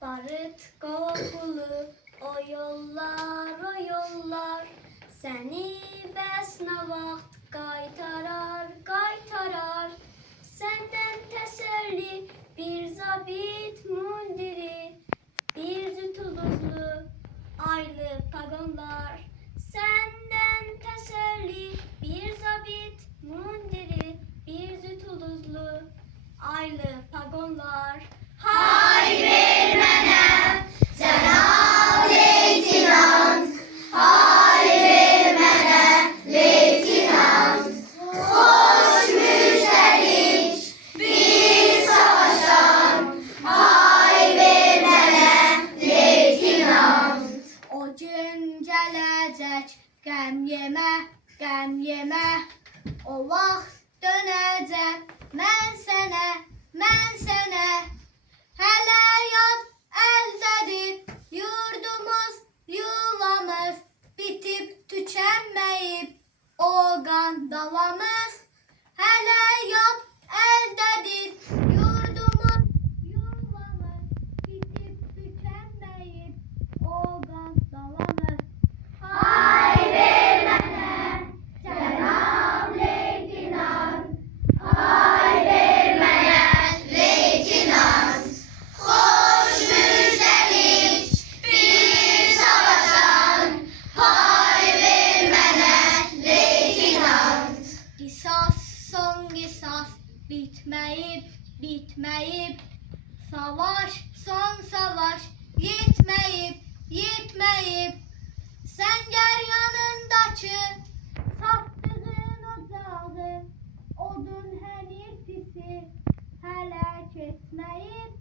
Barıt kokulu o yollar seni besne vaxt qaytarar senden teselli bir zabit mundiri bir cüt ulduzlu aylı pagonlar senden teselli bir zabit mundiri bir cüt ulduzlu aylı pagonlar. Hay ver mənə cənab leytenant, hay ver mənə leytenant, xoş müjdəlik bir savaşan, hay ver mənə leytenant. O gün gələcək qəm yemə, o vaxt dönəcəm mən sənə. Hələ yad əldədir yurdumuz, yuvamız, bitib tükənməyib o qan davamız. Hələ yad əldədir yurdumuz, yuvamız, bitib tükənməyib o qan davamız. Hay ver mənə cənab leytenant, hay ver mənə leytenant. Xoş müjdəlik bir savaşan, hay ver mənə leytenant. Qisas son qisas bitməyib, savaş son savaş yetməyib. Səngər yanındakı satdığın ocağı, odun hənirtisi hələ keçməyib.